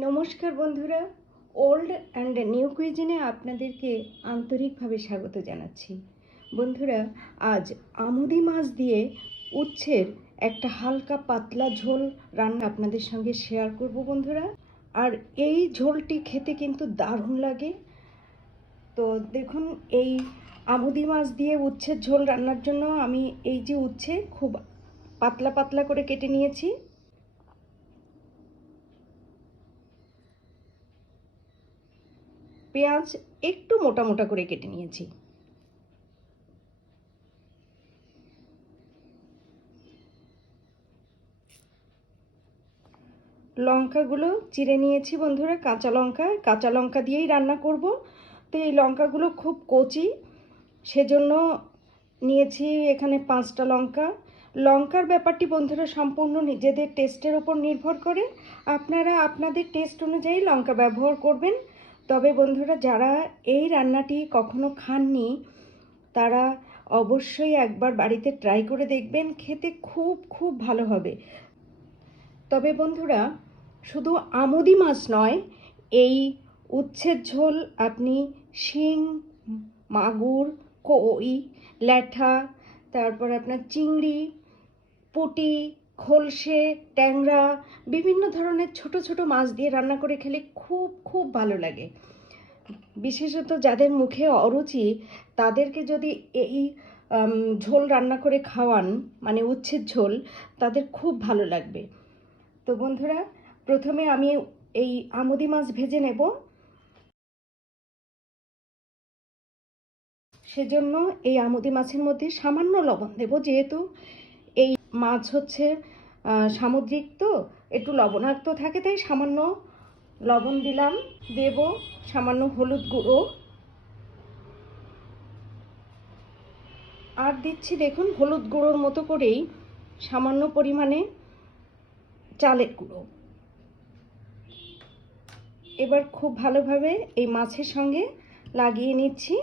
নমস্কার বন্ধুরা। Old and new কুইজিনে আপনাদেরকে আন্তরিকভাবে স্বাগত জানাচ্ছি। বন্ধুরা, আজ আমুদি মাছ দিয়ে উচ্ছের একটা হালকা পাতলা ঝোল রান্না আপনাদের সঙ্গে শেয়ার করব বন্ধুরা। আর এই ঝোলটি খেতে কিন্তু দারুণ লাগে। তো দেখুন, এই আমুদি মাছ দিয়ে উচ্ছের ঝোল রান্নার জন্য আমি এই যে উচ্ছে খুব পাতলা পাতলা করে কেটে নিয়েছি। পেঁয়াজ একটু মোটা মোটা করে কেটে নিয়েছি। লঙ্কাগুলো চিড়ে নিয়েছি বন্ধুরা, কাঁচা লঙ্কা। কাঁচা লঙ্কা দিয়েই রান্না করব। তো এই লঙ্কাগুলো খুব কচি, সেজন্য নিয়েছি এখানে পাঁচটা লঙ্কা। লঙ্কার ব্যাপারটি বন্ধুরা সম্পূর্ণ নিজেদের টেস্টের ওপর নির্ভর করে। আপনারা আপনাদের টেস্ট অনুযায়ী লঙ্কা ব্যবহার করবেন। তবে বন্ধুরা, যারা এই রান্নাটি কখনো খাননি, তারা অবশ্যই একবার বাড়িতে ট্রাই করে দেখবেন, খেতে খুব খুব ভালো হবে। তবে বন্ধুরা, শুধু আমুদি মাছ নয়, এই উচ্ছের ঝোল আপনি শিং, মাগুর, কই, ল্যাঠা, তারপর আপনার চিংড়ি, পুঁটি খোলসে, ট্যাংরা, বিভিন্ন ধরনের ছোট ছোট মাছ দিয়ে রান্না করে খেলে খুব খুব ভালো লাগে। বিশেষত যাদের মুখে অরুচি, তাদেরকে যদি এই ঝোল রান্না করে খাওয়ান মানে উচ্ছের ঝোল, তাদের খুব ভালো লাগবে। তো বন্ধুরা, প্রথমে আমি এই আমুদি মাছ ভেজে নেব। সেজন্য এই আমুদি মাছের মধ্যে সামান্য লবণ দেব, যেহেতু মাছ হচ্ছে সামুদ্রিক তো, একটু লবণাক্ত থাকে, তাই সামান্য লবণ দিলাম, দেব, সামান্য হলুদ গুঁড়ো। আর দিচ্ছি দেখুন, হলুদ গুঁড়োর মতো করেই সামান্য পরিমাণে চালের গুঁড়ো। এবার খুব ভালোভাবে এই মাছের সঙ্গে লাগিয়ে নিচ্ছি।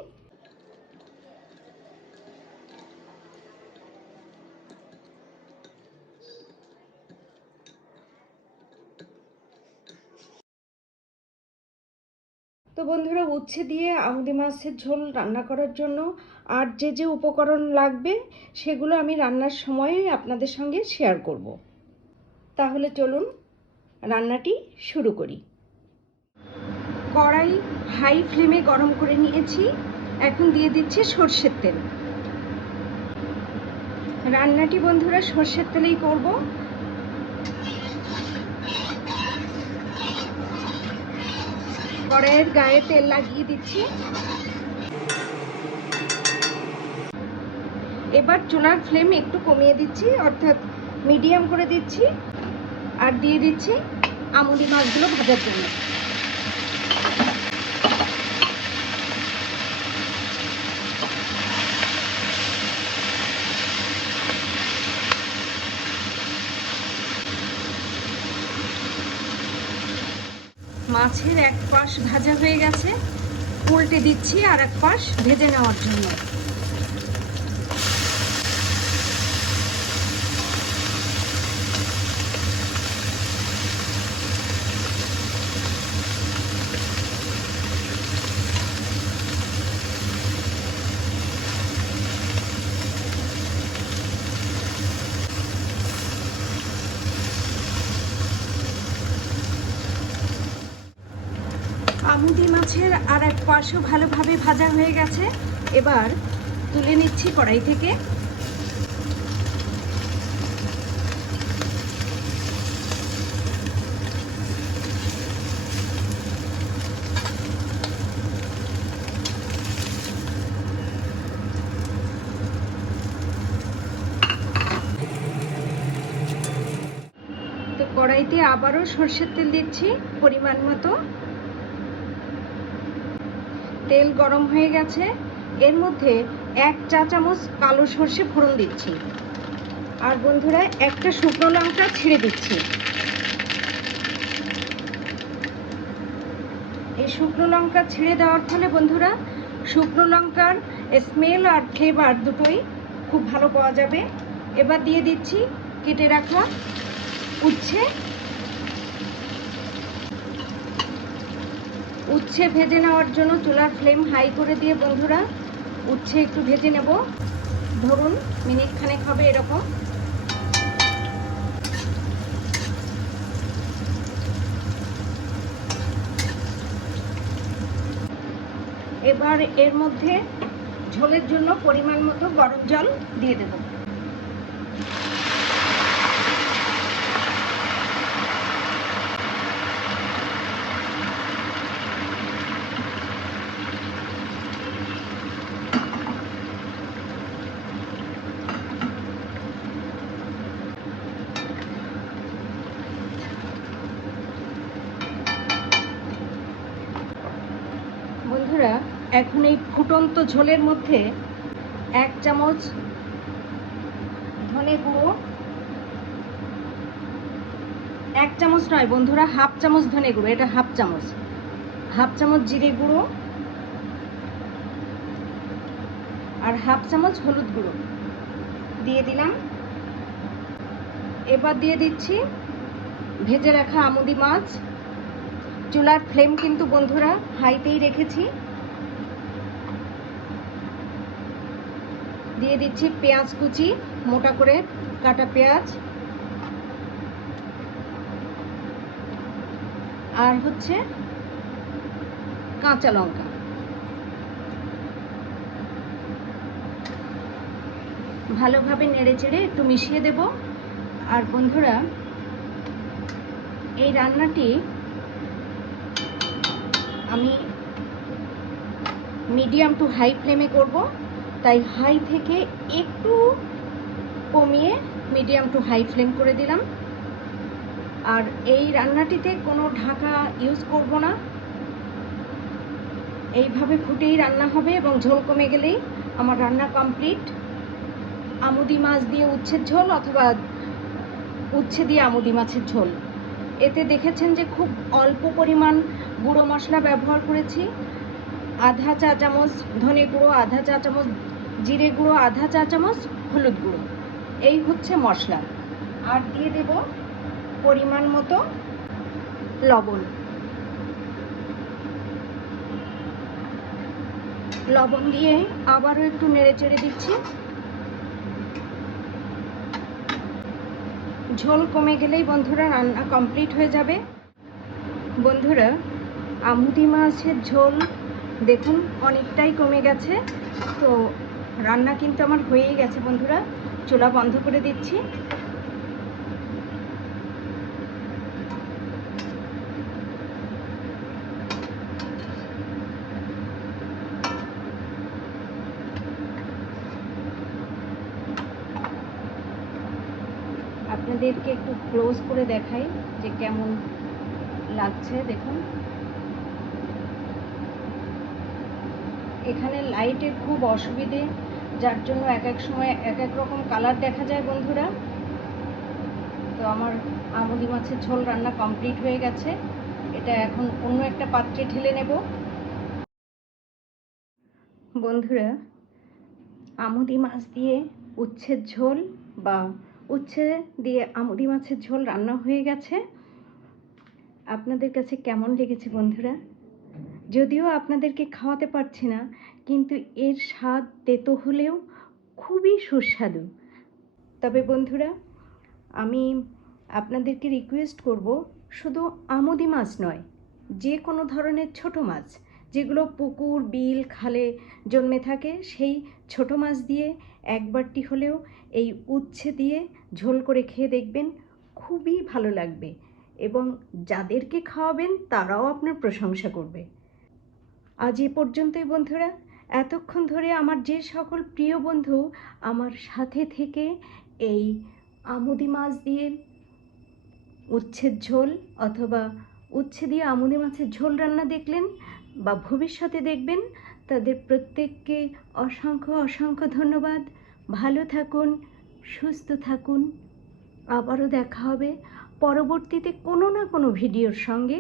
বন্ধুরা, উচ্ছে দিয়ে আমুদি মাছের ঝোল রান্না করার জন্য আর যে যে উপকরণ লাগবে সেগুলো আমি রান্নার সময়ই আপনাদের সঙ্গে শেয়ার করব। তাহলে চলুন রান্নাটি শুরু করি। কড়াই হাই ফ্লেমে গরম করে নিয়েছি। এখন দিয়ে দিচ্ছি সর্ষের তেল। রান্নাটি বন্ধুরা সর্ষের তেলেই করব। কড়াইয়ের গায়ে তেল লাগিয়ে দিচ্ছি। এবার চুলার ফ্লেম একটু কমিয়ে দিচ্ছি, অর্থাৎ মিডিয়াম করে দিচ্ছি, আর দিয়ে দিচ্ছি আমুলি মাছগুলো ভাজার জন্য। মাছের এক পাশ ভাজা হয়ে গেছে। উল্টে দিচ্ছি আর এক পাশ ভেজে নেওয়ার জন্য। আমুদি মাছের আর এক পাশও ভালোভাবে ভাজা হয়ে গেছে। এবার তুলে নিচ্ছি কড়াই থেকে। কড়াইতে আবারও সর্ষের তেল দিচ্ছি, পরিমাণ মতো। তেল গরম হয়ে গেছে। এর মধ্যে এক চা চামচ কালো সর্ষে ফোড়ন দিচ্ছি। আর বন্ধুরা, একটা শুকনো লঙ্কা ছিঁড়ে দিচ্ছি। এই শুকনো লঙ্কা ছিঁড়ে দেওয়ার ফলে বন্ধুরা, শুকনো লঙ্কার স্মেল আর ফ্লেভার দুটোই খুব ভালো পাওয়া যাবে। এবার দিয়ে দিচ্ছি কেটে রাখা উচ্ছে। উচ্ছে ভেজে নেওয়ার জন্য চুলার ফ্লেম হাই করে দিয়ে বন্ধুরা উচ্ছে একটু ভেজে নেব। ধরুন মিনিট খানেক হবে এরকম। এবার এর মধ্যে ঝোলের জন্য পরিমাণ মতো গরম জল দিয়ে দেব। বন্ধুরা, এখন এই ফুটন্ত ঝোলের মধ্যে এক চামচ ধনে গুঁড়ো, এক চামচ নয় বন্ধুরা, হাফ চামচ ধনে গুঁড়ো, এটা হাফ চামচ। হাফ চামচ জিরে গুঁড়ো আর হাফ চামচ হলুদ গুঁড়ো। দিয়ে দিলাম। এবার দিয়ে দিচ্ছি ভেজে রাখা আমুদি মাছ। চুলার ফ্লেম কিন্তু বন্ধুরা হাইতেই রেখেছি। দিয়ে দিচ্ছি পেঁয়াজ কুচি, মোটা করে কাটা পেঁয়াজ। আর হচ্ছে কাঁচা লঙ্কা। ভালোভাবে নেড়ে চেড়ে একটু মিশিয়ে দেব। আর বন্ধুরা, এই রান্নাটি আমি মিডিয়াম টু হাই ফ্লেমে করব। তাই হাই থেকে একটু কমিয়ে মিডিয়াম টু হাই ফ্লেম করে দিলাম। আর এই রান্নাটিতে কোনো ঢাকা ইউজ করব না। এইভাবে ফুটেই রান্না হবে এবং ঝোল কমে গেলেই আমার রান্না কমপ্লিট আমুদি মাছ দিয়ে উচ্ছের ঝোল অথবা উচ্ছে দিয়ে আমুদি মাছের ঝোল। এতে দেখেছেন যে খুব অল্প পরিমাণ গুঁড়ো মশলা ব্যবহার করেছি। আধা চা চামচ ধনে গুঁড়ো, আধা চা চামচ জিরে গুঁড়ো, আধা চা চামচ হলুদ গুঁড়ো। এই হচ্ছে মশলা। আর দিয়ে দেব পরিমাণ মতো লবণ। লবণ দিয়ে আবারও একটু নেড়ে চেড়ে দিচ্ছি। ঝোল কমে গেলেই বন্ধুরা রান্না কমপ্লিট হয়ে যাবে। বন্ধুরা, আমুদি মাছের ঝোল দেখুন, অনেকটাই কমে গেছে। তো রান্না কিন্তু আমার হয়েই গেছে বন্ধুরা। চুলা বন্ধ করে দিচ্ছি। আপনাদেরকে একটু ক্লোজ করে দেখাই যে কেমন লাগছে, দেখুন। এখানে লাইটের খুব অসুবিধে, যার জন্য এক এক সময় এক এক রকম কালার দেখা যায় বন্ধুরা। তো আমার আমুদি মাছের ঝোল রান্না কমপ্লিট হয়ে গেছে। এটা এখন অন্য একটা পাত্রে ঢেলে নেব। বন্ধুরা, আমুদি মাছ দিয়ে উচ্ছের ঝোল বা উচ্ছে দিয়ে আমুদি মাছের ঝোল রান্না হয়ে গেছে। আপনাদের কাছে কেমন লেগেছে বন্ধুরা? যদিও আপনাদেরকে খাওয়াতে পারছি না, কিন্তু এর স্বাদ তেতো হলেও খুবই সুস্বাদু। তবে বন্ধুরা, আমি আপনাদেরকে রিকোয়েস্ট করব শুধু আমোদি মাছ নয়, যে কোনো ধরনের ছোট মাছ, যেগুলো পুকুর, বিল, খালে জন্মে থাকে, সেই ছোট মাছ দিয়ে একবারটি হলেও এই উচ্ছে দিয়ে ঝোল করে খেয়ে দেখবেন খুবই ভালো লাগবে এবং যাদেরকে খাওয়াবেন তারাও আপনার প্রশংসা করবে। আজ এ পর্যন্তই বন্ধুরা। এতক্ষণ ধরে আমার যে সকল প্রিয় বন্ধু আমার সাথে থেকে এই আমুদি মাছ দিয়ে উচ্ছের ঝোল অথবা উচ্ছে দিয়ে আমুদি মাছের ঝোল রান্না দেখলেন বা ভবিষ্যতে দেখবেন, তাদের প্রত্যেককে অসংখ্য অসংখ্য ধন্যবাদ। ভালো থাকুন, সুস্থ থাকুন। আবারও দেখা হবে পরবর্তীতে কোনো না কোনো ভিডিওর সঙ্গে।